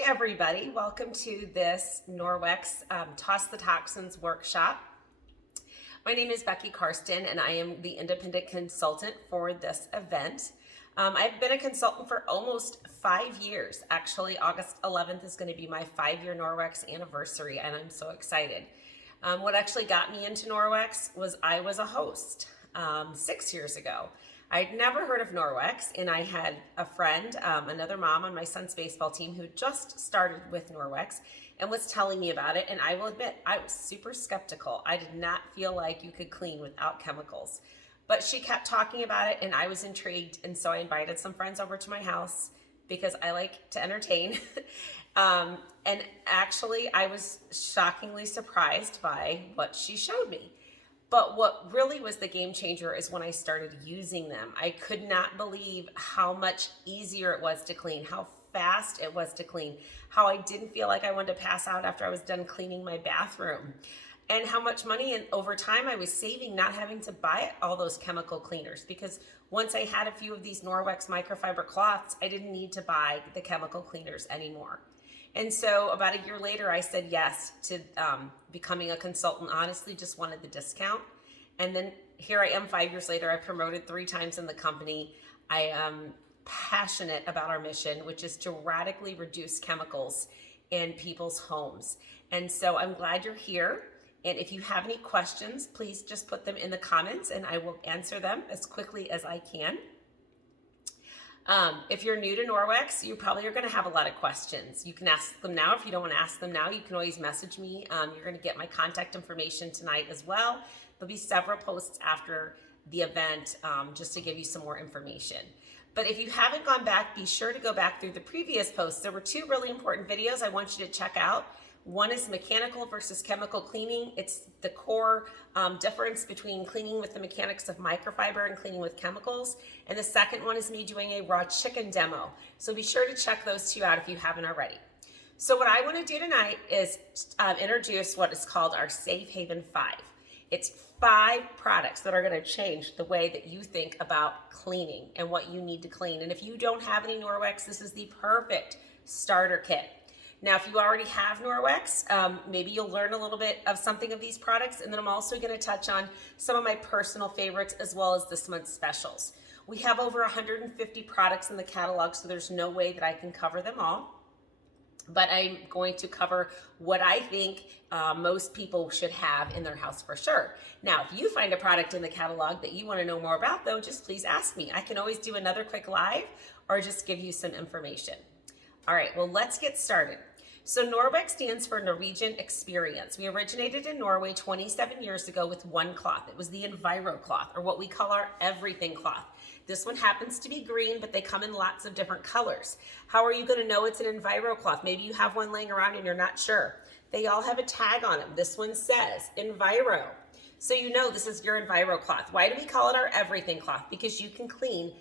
Hi, everybody. Welcome to this Norwex Toss the Toxins workshop. My name is Becky Karsten, and I am the independent consultant for this event. I've been a consultant for almost 5 years. Actually, August 11th is going to be my 5-year Norwex anniversary, and I'm so excited. What actually got me into Norwex was I was a host 6 years ago. I'd never heard of Norwex, and I had a friend, another mom on my son's baseball team who just started with Norwex and was telling me about it. And I will admit, I was super skeptical. I did not feel like you could clean without chemicals. But she kept talking about it, and I was intrigued. And so I invited some friends over to my house because I like to entertain. And actually, I was shockingly surprised by what she showed me. But what really was the game changer is when I started using them. I could not believe how much easier it was to clean, how fast it was to clean, how I didn't feel like I wanted to pass out after I was done cleaning my bathroom, and how much money and over time I was saving not having to buy all those chemical cleaners, because once I had a few of these Norwex microfiber cloths, I didn't need to buy the chemical cleaners anymore. And so about a year later, I said yes to becoming a consultant. Honestly, just wanted the discount. And then here I am 5 years later. I promoted 3 times in the company. I am passionate about our mission, which is to radically reduce chemicals in people's homes. And so I'm glad you're here. And if you have any questions, please just put them in the comments and I will answer them as quickly as I can. If you're new to Norwex, you probably are going to have a lot of questions. You can ask them now. If you don't want to ask them now, you can always message me. You're going to get my contact information tonight as well. There'll be several posts after the event just to give you some more information. But if you haven't gone back, be sure to go back through the previous posts. There were 2 really important videos I want you to check out. One is mechanical versus chemical cleaning. It's the core difference between cleaning with the mechanics of microfiber and cleaning with chemicals. And the second one is me doing a raw chicken demo. So be sure to check those 2 out if you haven't already. So what I want to do tonight is introduce what is called our Safe Haven 5. It's 5 products that are going to change the way that you think about cleaning and what you need to clean. And if you don't have any Norwex, this is the perfect starter kit. Now, if you already have Norwex, maybe you'll learn a little bit of something of these products, and then I'm also going to touch on some of my personal favorites as well as this month's specials. We have over 150 products in the catalog, so there's no way that I can cover them all, but I'm going to cover what I think most people should have in their house for sure. Now, if you find a product in the catalog that you want to know more about, though, just please ask me. I can always do another quick live or just give you some information. All right, well, let's get started. So Norwex stands for Norwegian Experience. We originated in Norway 27 years ago with one cloth. It was the Enviro cloth, or what we call our everything cloth. This one happens to be green, but they come in lots of different colors. How are you going to know it's an Enviro cloth? Maybe you have one laying around and you're not sure. They all have a tag on them. This one says Enviro. So you know this is your Enviro cloth. Why do we call it our everything cloth? Because you can clean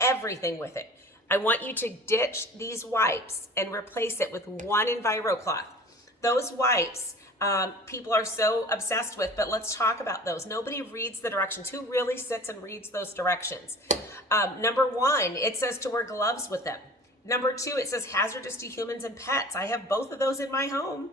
everything with it. I want you to ditch these wipes and replace it with one Enviro cloth. Those wipes, people are so obsessed with, but let's talk about those. Nobody reads the directions. Who really sits and reads those directions? Number 1, it says to wear gloves with them. Number 2, it says hazardous to humans and pets. I have both of those in my home.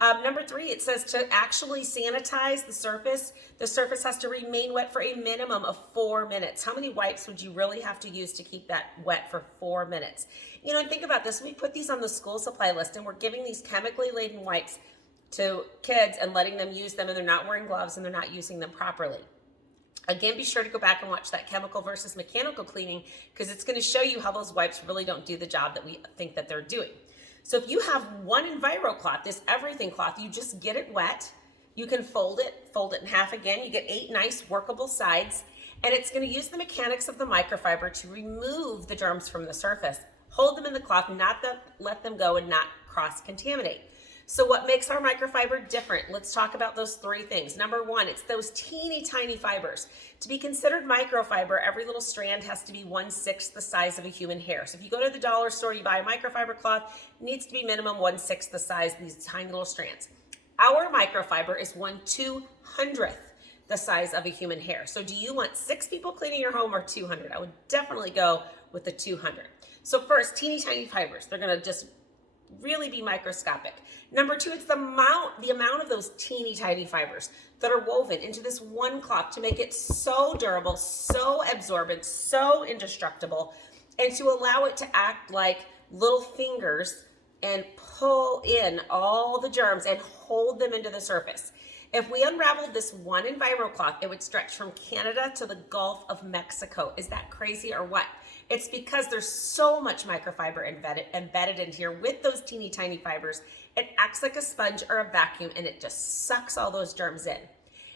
Number 3, it says to actually sanitize the surface. The surface has to remain wet for a minimum of 4 minutes. How many wipes would you really have to use to keep that wet for 4 minutes? You know, and think about this. We put these on the school supply list and we're giving these chemically laden wipes to kids and letting them use them, and they're not wearing gloves and they're not using them properly. Again, be sure to go back and watch that chemical versus mechanical cleaning, because it's going to show you how those wipes really don't do the job that we think that they're doing. So if you have one Enviro cloth, this everything cloth, you just get it wet. You can fold it in half again. You get 8 nice workable sides, and it's going to use the mechanics of the microfiber to remove the germs from the surface. Hold them in the cloth, not let them go and not cross-contaminate. So what makes our microfiber different? Let's talk about those 3 things. Number 1, it's those teeny tiny fibers. To be considered microfiber, every little strand has to be 1/6 the size of a human hair. So if you go to the dollar store, you buy a microfiber cloth, it needs to be minimum 1/6 the size of these tiny little strands. Our microfiber is 1/200th the size of a human hair. So do you want 6 people cleaning your home or 200? I would definitely go with the 200. So first, teeny tiny fibers. They're going to just really be microscopic. Number two, it's the amount of those teeny tiny fibers that are woven into this one cloth to make it so durable, so absorbent, so indestructible, and to allow it to act like little fingers and pull in all the germs and hold them into the surface. If we unraveled this one EnviroCloth, it would stretch from Canada to the Gulf of Mexico. Is that crazy or what? It's because there's so much microfiber embedded in here with those teeny tiny fibers. It acts like a sponge or a vacuum, and it just sucks all those germs in.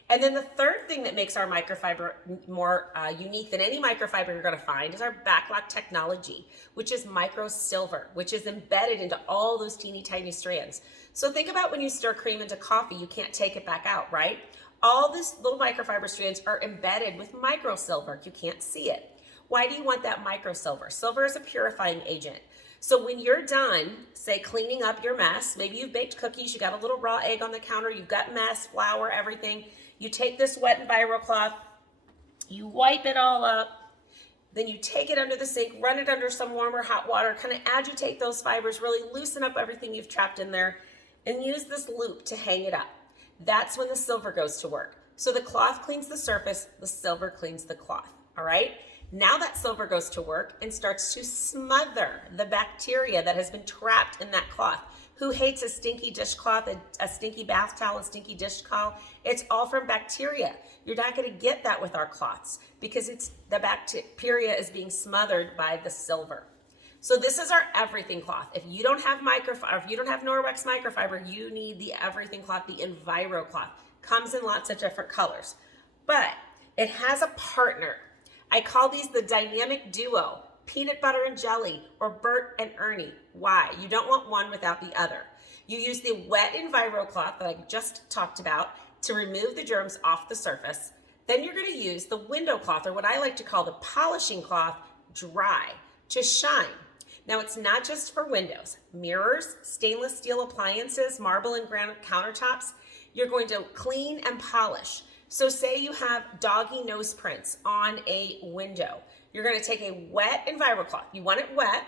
And then the third thing that makes our microfiber more unique than any microfiber you're going to find is our backlock technology, which is microsilver, which is embedded into all those teeny tiny strands. So think about when you stir cream into coffee, you can't take it back out, right? All these little microfiber strands are embedded with microsilver. You can't see it. Why do you want that microsilver? Silver is a purifying agent. So when you're done, say cleaning up your mess, maybe you've baked cookies, you got a little raw egg on the counter, you've got mess, flour, everything. You take this wet EnviroCloth, you wipe it all up, then you take it under the sink, run it under some warm or hot water, kind of agitate those fibers, really loosen up everything you've trapped in there, and use this loop to hang it up. That's when the silver goes to work. So the cloth cleans the surface, the silver cleans the cloth, all right? Now that silver goes to work and starts to smother the bacteria that has been trapped in that cloth. Who hates a stinky dishcloth, a stinky bath towel, a stinky dish towel? It's all from bacteria. You're not going to get that with our cloths because the bacteria is being smothered by the silver. So this is our everything cloth. If you don't have Norwex microfiber, you need the everything cloth, the EnviroCloth. Comes in lots of different colors, but it has a partner. I call these the dynamic duo. Peanut butter and jelly, or Bert and Ernie. Why? You don't want one without the other. You use the wet EnviroCloth that I just talked about to remove the germs off the surface. Then you're going to use the window cloth, or what I like to call the polishing cloth, dry, to shine. Now it's not just for windows. Mirrors, stainless steel appliances, marble and granite countertops, you're going to clean and polish. So say you have doggy nose prints on a window. You're going to take a wet EnviroCloth. You want it wet.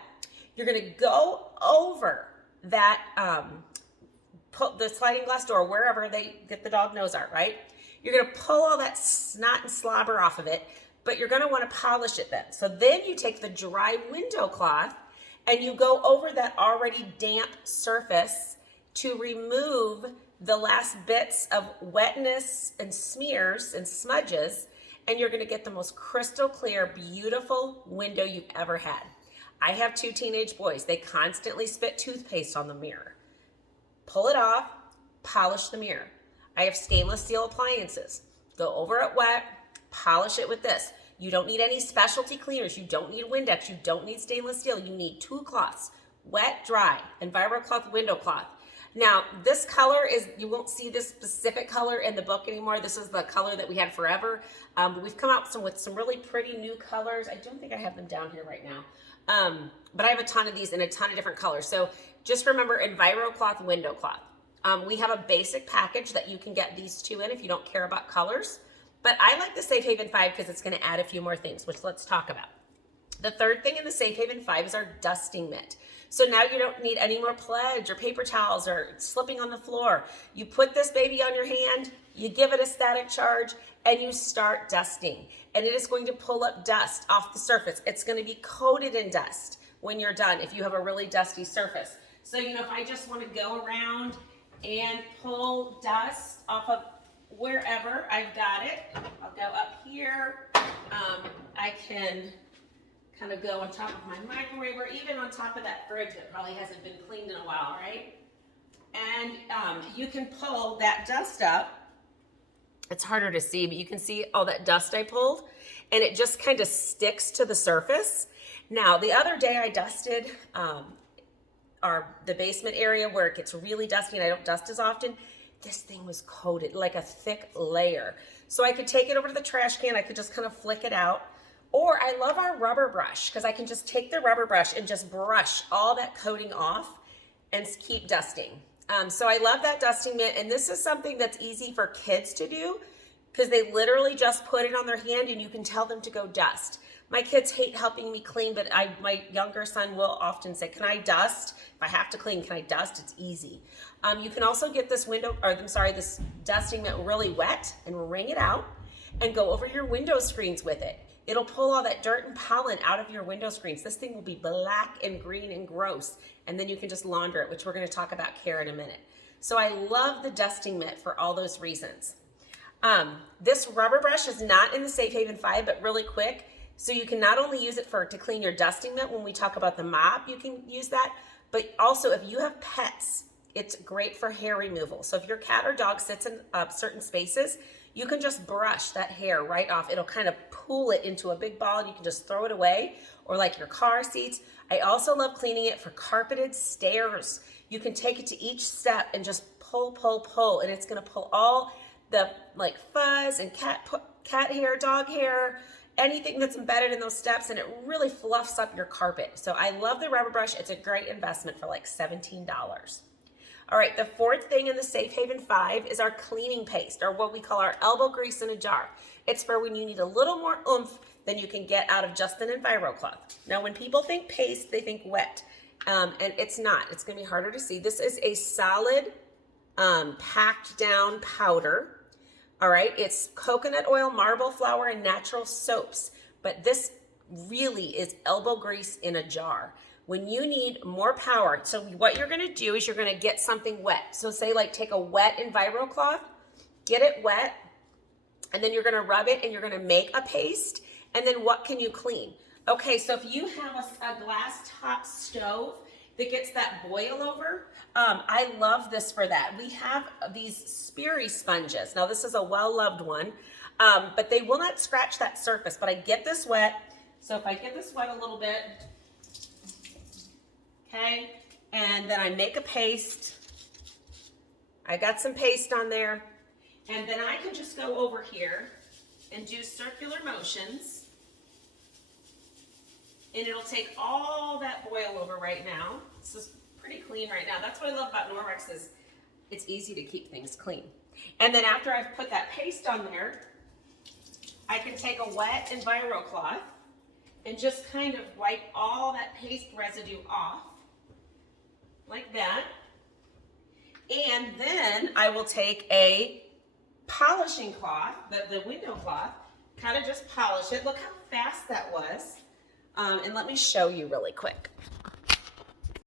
You're going to go over that, the sliding glass door, wherever they get the dog nose art, right? You're going to pull all that snot and slobber off of it, but you're going to want to polish it then. So then you take the dry window cloth and you go over that already damp surface to remove the last bits of wetness and smears and smudges, and you're going to get the most crystal clear, beautiful window you've ever had. I have 2 teenage boys. They constantly spit toothpaste on the mirror. Pull it off, polish the mirror. I have stainless steel appliances. Go over it wet, polish it with this. You don't need any specialty cleaners. You don't need Windex. You don't need stainless steel. You need 2 cloths, wet, dry, EnviroCloth, window cloth. Now, this color you won't see this specific color in the book anymore. This is the color that we had forever. But we've come out with some really pretty new colors. I don't think I have them down here right now. But I have a ton of these in a ton of different colors. So just remember EnviroCloth, window cloth. We have a basic package that you can get these 2 in if you don't care about colors. But I like the Safe Haven 5 because it's going to add a few more things, which let's talk about. The third thing in the Safe Haven 5 is our dusting mitt. So now you don't need any more pledge or paper towels or slipping on the floor. You put this baby on your hand, you give it a static charge, and you start dusting. And it is going to pull up dust off the surface. It's going to be coated in dust when you're done if you have a really dusty surface. So, if I just want to go around and pull dust off of wherever I've got it, I'll go up here. I can kind of go on top of my microwave or even on top of that fridge that probably hasn't been cleaned in a while, right? And you can pull that dust up. It's harder to see, but you can see all that dust I pulled, and it just kind of sticks to the surface. Now, the other day I dusted the basement area where it gets really dusty and I don't dust as often. This thing was coated like a thick layer. So I could take it over to the trash can. I could just kind of flick it out. Or I love our rubber brush because I can just take the rubber brush and just brush all that coating off and keep dusting. So I love that dusting mitt, and this is something that's easy for kids to do because they literally just put it on their hand and you can tell them to go dust. My kids hate helping me clean, but my younger son will often say, can I dust? If I have to clean, can I dust? It's easy. You can also get this this dusting mitt really wet and wring it out and go over your window screens with it. It'll pull all that dirt and pollen out of your window screens. This thing will be black and green and gross, and then you can just launder it, which we're going to talk about care in a minute. So I love the dusting mitt for all those reasons. This rubber brush is not in the Safe Haven 5, but really quick. So you can not only use it to clean your dusting mitt when we talk about the mop, you can use that, but also if you have pets, it's great for hair removal. So if your cat or dog sits in certain spaces, you can just brush that hair right off. It'll kind of pull it into a big ball and you can just throw it away, or like your car seats. I also love cleaning it for carpeted stairs. You can take it to each step and just pull, and it's gonna pull all the like fuzz and cat hair, dog hair, anything that's embedded in those steps, and it really fluffs up your carpet. So I love the rubber brush. It's a great investment for like $17. All right, the fourth thing in the Safe Haven 5 is our cleaning paste, or what we call our elbow grease in a jar. It's for when you need a little more oomph than you can get out of just an EnviroCloth. Now, when people think paste, they think wet, and it's not. It's gonna be harder to see. This is a solid, packed down powder. All right, it's coconut oil, marble flour, and natural soaps, but this really is elbow grease in a jar. When you need more power, so what you're gonna do is you're gonna get something wet. So say like take a wet EnviroCloth, get it wet, and then you're gonna rub it and you're gonna make a paste, and then what can you clean? Okay, so if you have a glass top stove that gets that boil over, I love this for that. We have these Sperry sponges. Now this is a well-loved one, but they will not scratch that surface, but I get this wet. So if I get this wet a little bit, okay, and then I make a paste. I got some paste on there, and then I can just go over here and do circular motions, and it'll take all that boil over right now. This is pretty clean right now. That's what I love about Norwex, is it's easy to keep things clean. And then after I've put that paste on there, I can take a wet EnviroCloth and just kind of wipe all that paste residue off, like that. And then I will take a polishing cloth, the window cloth, kind of just polish it. Look how fast that was. And let me show you really quick.